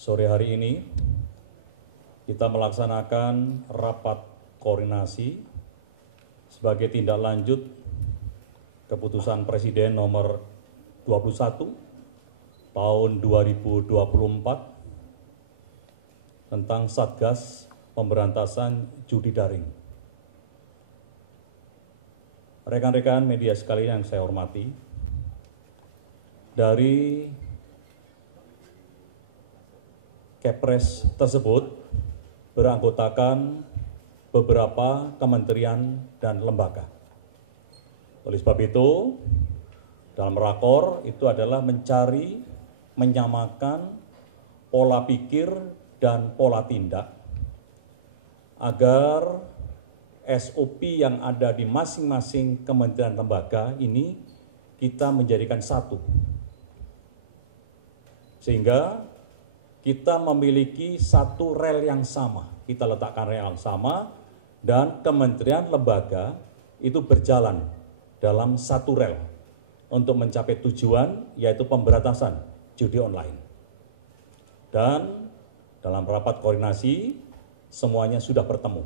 Sore hari ini kita melaksanakan rapat koordinasi sebagai tindak lanjut keputusan Presiden nomor 21 tahun 2024 tentang Satgas Pemberantasan Judi Daring. Rekan-rekan media sekalian yang saya hormati, dari Kepres tersebut beranggotakan beberapa kementerian dan lembaga. Oleh sebab itu, dalam rakor itu adalah mencari, menyamakan pola pikir dan pola tindak agar SOP yang ada di masing-masing kementerian lembaga ini kita menjadikan satu. Sehingga kita memiliki satu rel yang sama, kita letakkan rel yang sama, dan kementerian lembaga itu berjalan dalam satu rel untuk mencapai tujuan, yaitu pemberantasan judi online. Dan dalam rapat koordinasi, semuanya sudah bertemu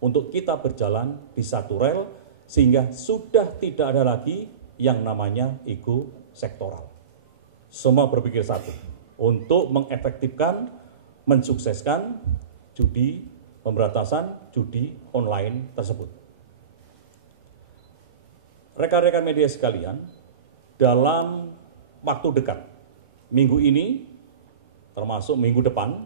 untuk kita berjalan di satu rel, sehingga sudah tidak ada lagi yang namanya ego sektoral. Semua berpikir satu untuk mengefektifkan, mensukseskan judi, pemberantasan judi online tersebut. Rekan-rekan media sekalian, dalam waktu dekat, minggu ini, termasuk minggu depan,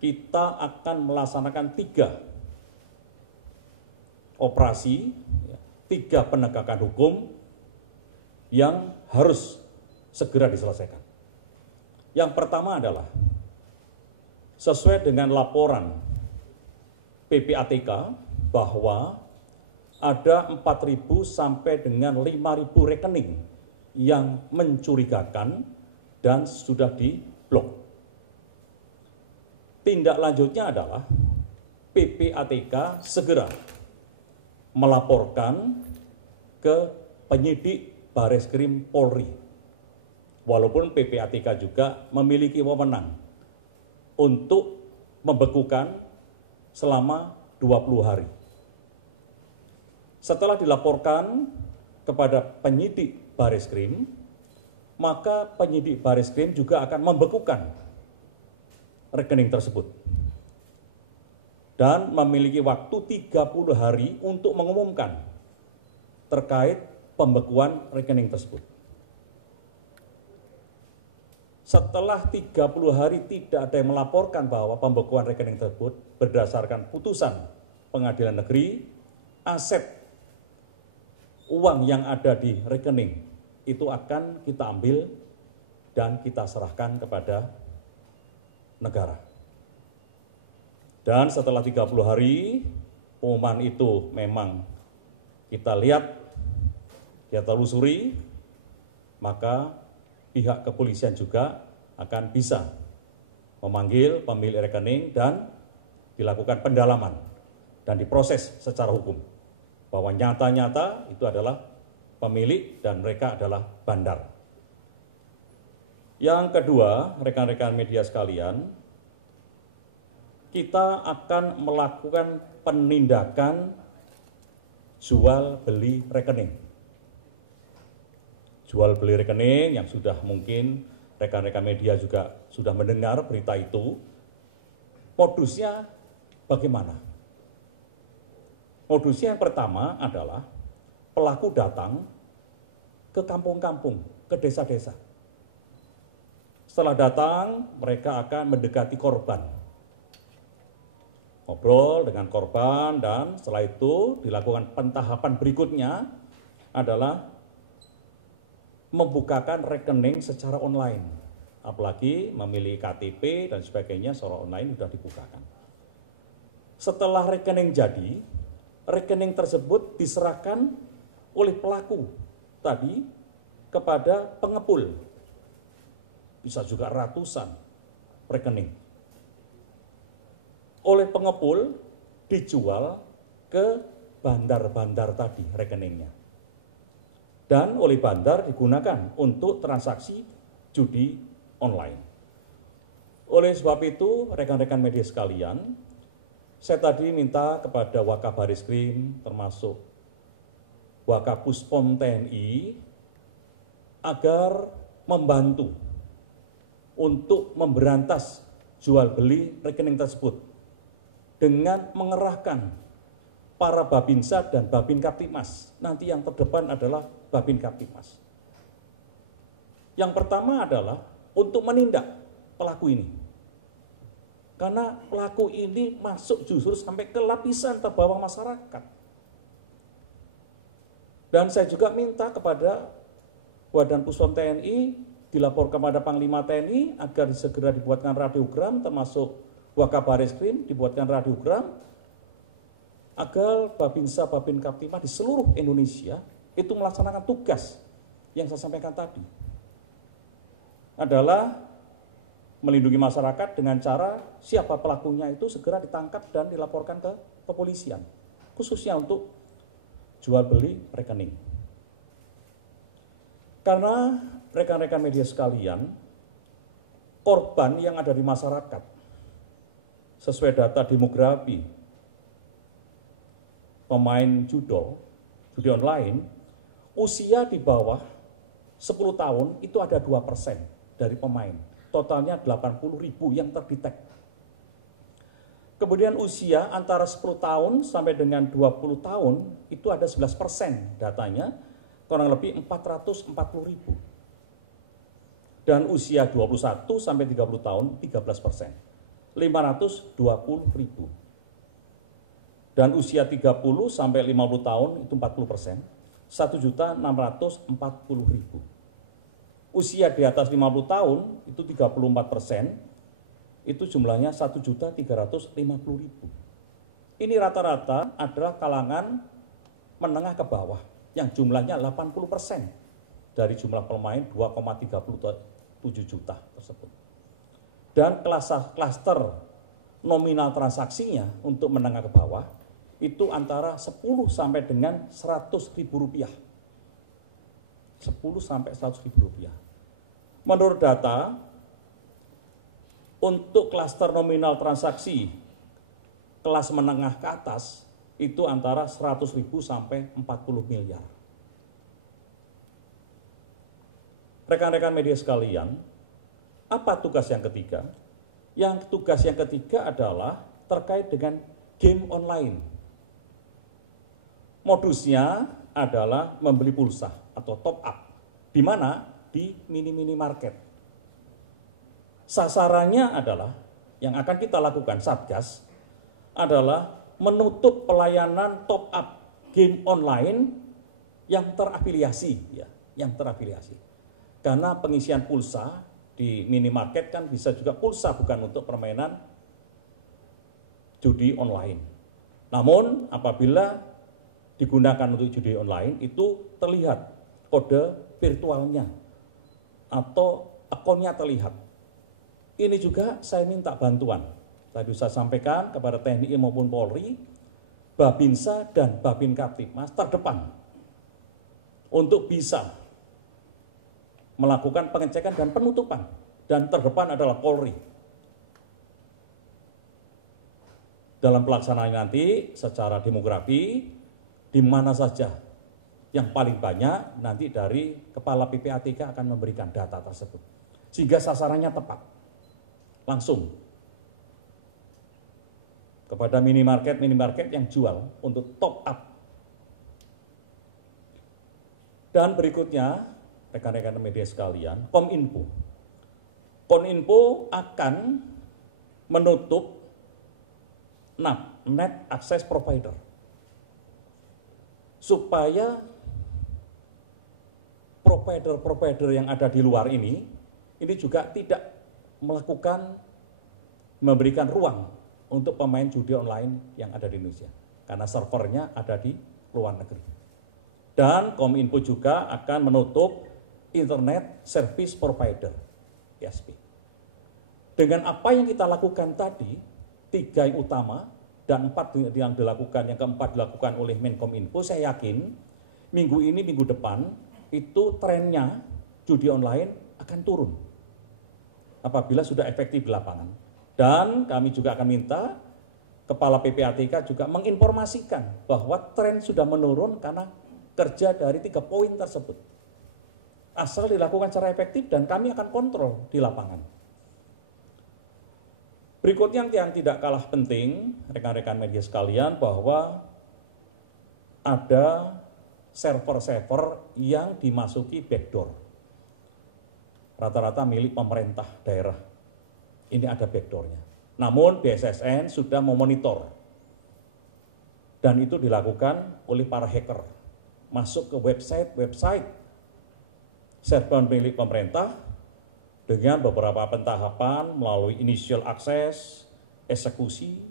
kita akan melaksanakan 3 operasi, 3 penegakan hukum yang harus segera diselesaikan. Yang pertama adalah sesuai dengan laporan PPATK bahwa ada 4.000 sampai dengan 5.000 rekening yang mencurigakan dan sudah diblok. Tindak lanjutnya adalah PPATK segera melaporkan ke penyidik Bareskrim Polri. Walaupun PPATK juga memiliki wewenang untuk membekukan selama 20 hari. Setelah dilaporkan kepada penyidik Bareskrim, maka penyidik Bareskrim juga akan membekukan rekening tersebut dan memiliki waktu 30 hari untuk mengumumkan terkait pembekuan rekening tersebut. Setelah 30 hari tidak ada yang melaporkan bahwa pembekuan rekening tersebut berdasarkan putusan pengadilan negeri, aset uang yang ada di rekening itu akan kita ambil dan kita serahkan kepada negara. Dan setelah 30 hari, pengumuman itu memang kita lihat, kita telusuri, maka pihak kepolisian juga akan bisa memanggil pemilik rekening dan dilakukan pendalaman dan diproses secara hukum bahwa nyata-nyata itu adalah pemilik dan mereka adalah bandar. Yang kedua, rekan-rekan media sekalian, kita akan melakukan penindakan jual beli rekening. Jual beli rekening yang sudah mungkin rekan-rekan media juga sudah mendengar berita itu. Modusnya bagaimana? Modusnya yang pertama adalah pelaku datang ke kampung-kampung, ke desa-desa. Setelah datang, mereka akan mendekati korban. Ngobrol dengan korban dan setelah itu dilakukan pentahapan berikutnya adalah membukakan rekening secara online, apalagi memilih KTP dan sebagainya secara online sudah dibukakan. Setelah rekening jadi, rekening tersebut diserahkan oleh pelaku tadi kepada pengepul, bisa juga ratusan rekening. Oleh pengepul dijual ke bandar-bandar tadi rekeningnya. Dan oleh bandar digunakan untuk transaksi judi online. Oleh sebab itu, rekan-rekan media sekalian, saya tadi minta kepada Wakabarisskrim termasuk Wakapuspom TNI agar membantu untuk memberantas jual beli rekening tersebut dengan mengerahkan para Babinsa dan Babin Kaptipmas. Nanti yang terdepan adalah Babin Kaptipmas. Yang pertama adalah untuk menindak pelaku ini. Karena pelaku ini masuk justru sampai ke lapisan terbawah masyarakat. Dan saya juga minta kepada Wadan Puspom TNI dilaporkan kepada Panglima TNI agar segera dibuatkan radiogram, termasuk Wakabarisskrim dibuatkan radiogram agar Babinsa Babin Kaptipmas di seluruh Indonesia itu melaksanakan tugas yang saya sampaikan tadi adalah melindungi masyarakat dengan cara siapa pelakunya itu segera ditangkap dan dilaporkan ke kepolisian, khususnya untuk jual beli rekening. Karena rekan-rekan media sekalian, korban yang ada di masyarakat sesuai data demografi pemain judi online, usia di bawah 10 tahun itu ada 2% dari pemain. Totalnya 80.000 yang terdetek. Kemudian usia antara 10 tahun sampai dengan 20 tahun itu ada 11% datanya, kurang lebih 440.000. Dan usia 21 sampai 30 tahun 13%, 520.000. Dan usia 30 sampai 50 tahun itu 40%, 1.640.000. Usia di atas 50 tahun itu 34%, itu jumlahnya 1.350.000. Ini rata-rata adalah kalangan menengah ke bawah yang jumlahnya 80% dari jumlah pemain 2,37 juta tersebut. Dan klaster nominal transaksinya untuk menengah ke bawah itu antara 10 sampai dengan 100.000 rupiah. 10 sampai 100.000 rupiah. Menurut data, untuk klaster nominal transaksi kelas menengah ke atas itu antara 100.000 sampai 40 miliar. Rekan-rekan media sekalian, apa tugas yang ketiga? Yang tugas yang ketiga adalah terkait dengan game online. Modusnya adalah membeli pulsa atau top up. Di mana? Di mini market. Sasarannya adalah yang akan kita lakukan Satgas adalah menutup pelayanan top up game online yang terafiliasi, ya, yang terafiliasi. Karena pengisian pulsa di minimarket kan bisa juga pulsa, bukan untuk permainan judi online. Namun apabila digunakan untuk judi online itu terlihat kode virtualnya atau akunnya terlihat. Ini juga saya minta bantuan. Tadi saya sampaikan kepada TNI maupun Polri, Babinsa dan Babin Kaptipmas terdepan untuk bisa melakukan pengecekan dan penutupan. Dan terdepan adalah Polri. Dalam pelaksanaan nanti secara demografi, di mana saja yang paling banyak nanti dari Kepala PPATK akan memberikan data tersebut. Sehingga sasarannya tepat. Langsung kepada minimarket yang jual untuk top up. Dan berikutnya, rekan-rekan media sekalian, Kominfo akan menutup net access provider supaya provider yang ada di luar ini juga tidak memberikan ruang untuk pemain judi online yang ada di Indonesia. Karena servernya ada di luar negeri. Dan Kominfo juga akan menutup Internet Service Provider, ISP. Dengan apa yang kita lakukan tadi, 3 yang utama, dan 4 yang dilakukan, yang keempat dilakukan oleh Menkominfo, saya yakin minggu ini, minggu depan, itu trennya judi online akan turun. apabila sudah efektif di lapangan. Dan kami juga akan minta Kepala PPATK juga menginformasikan bahwa tren sudah menurun karena kerja dari 3 poin tersebut. Asal dilakukan secara efektif dan kami akan kontrol di lapangan. Berikutnya yang tidak kalah penting, rekan-rekan media sekalian, bahwa ada server-server yang dimasuki backdoor. Rata-rata milik pemerintah daerah. Ini ada backdoornya. Namun BSSN sudah memonitor. Dan itu dilakukan oleh para hacker. Masuk ke website server milik pemerintah dengan beberapa pentahapan melalui initial access, eksekusi,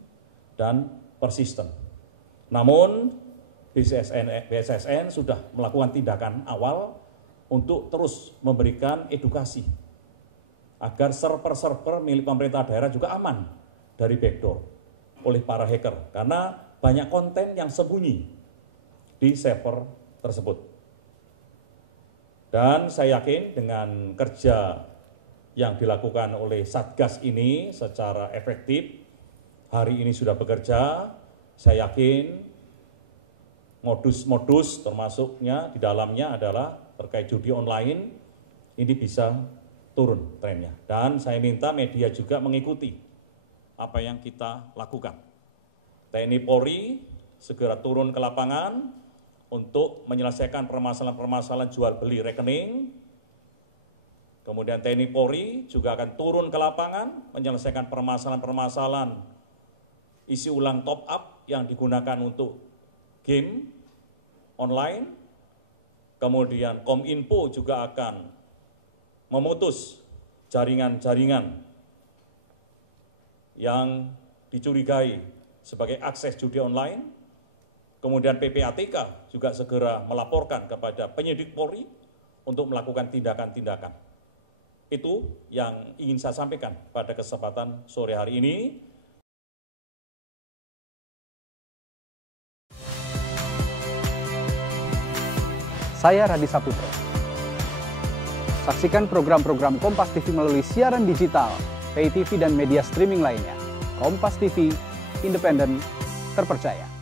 dan persistent. Namun BSSN sudah melakukan tindakan awal untuk terus memberikan edukasi agar server-server milik pemerintah daerah juga aman dari backdoor oleh para hacker. Karena banyak konten yang sembunyi di server tersebut. Dan saya yakin dengan kerja yang dilakukan oleh Satgas ini secara efektif, hari ini sudah bekerja, saya yakin modus-modus termasuknya di dalamnya adalah terkait judi online, ini bisa turun trennya. Dan saya minta media juga mengikuti apa yang kita lakukan. TNI Polri segera turun ke lapangan untuk menyelesaikan permasalahan-permasalahan jual beli rekening. Kemudian TNI Polri juga akan turun ke lapangan menyelesaikan permasalahan-permasalahan isi ulang top up yang digunakan untuk game online. Kemudian Kominfo juga akan memutus jaringan-jaringan yang dicurigai sebagai akses judi online. Kemudian PPATK juga segera melaporkan kepada penyidik Polri untuk melakukan tindakan-tindakan. Itu yang ingin saya sampaikan pada kesempatan sore hari ini. Saya Radi Saputro. Saksikan program-program Kompas TV melalui siaran digital, pay TV dan media streaming lainnya. Kompas TV, independen, terpercaya.